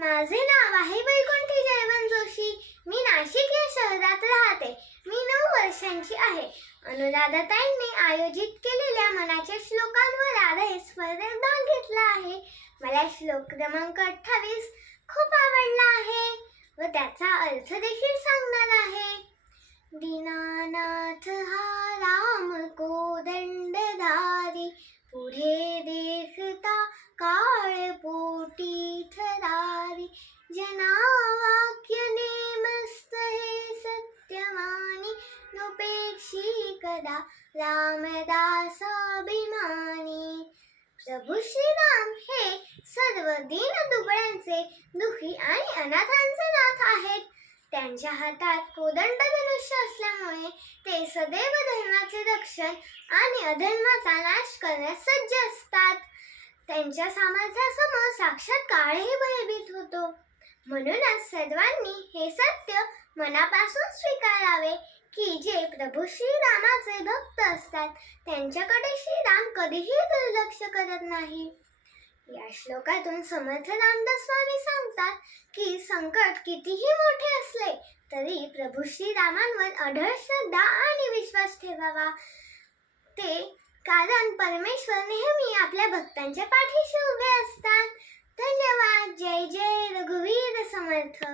माझे नाव आहे वैकुंठी जयवंत जोशी. मी नाशिक या शहरात राहते. मी 9 वर्षांची आहे. अनुराधाताईंनी आयोजित केलेल्या मनाच्या श्लोकांवर आधारित स्पर्धेत भाग घेतला आहे. मला श्लोक क्रमांक 28 खूप आवडला आहे व त्याचा अर्थ देखील सांगणार आहे. दीनानाथ हा राम कोदंडधारी, पुढे देखता काळ पोटी थरारी. जना वाक्य नेमस्त हे सत्यवानी, नुपेक्षी कदा रामदासाभिमानी. प्रभू श्रीराम हे सर्व दीन दुबळ्यांचे, दुःखी आणि अनाथांचे नाथ आहेत. त्यांच्या हातात कोदंड धनुष्य असल्यामुळे ते सदैव धर्माचे रक्षण आणि अधर्माचा नाश करण्यास सज्ज असतात. त्यांच्या सामर्थ्यासमोर साक्षात काळही भयभीत होतो. म्हणूनच सर्वांनी हे सत्य मनापासून स्वीकारावे की जे प्रभू श्रीरामाचे भक्त असतात त्यांच्याकडे श्रीराम कधीही दुर्लक्ष करत नाही. या श्लोकातून समर्थ रामदास स्वामी सांगतात की संकट कितीही मोठे असले तरी प्रभू श्रीरामांवर अढळ श्रद्धा आणि विश्वास ठेवावा. कारण परमेश्वर नेहमी आपल्या भक्तांच्या पाठीशी उभे असतात. धन्यवाद. जय जय रघुवीर समर्थ.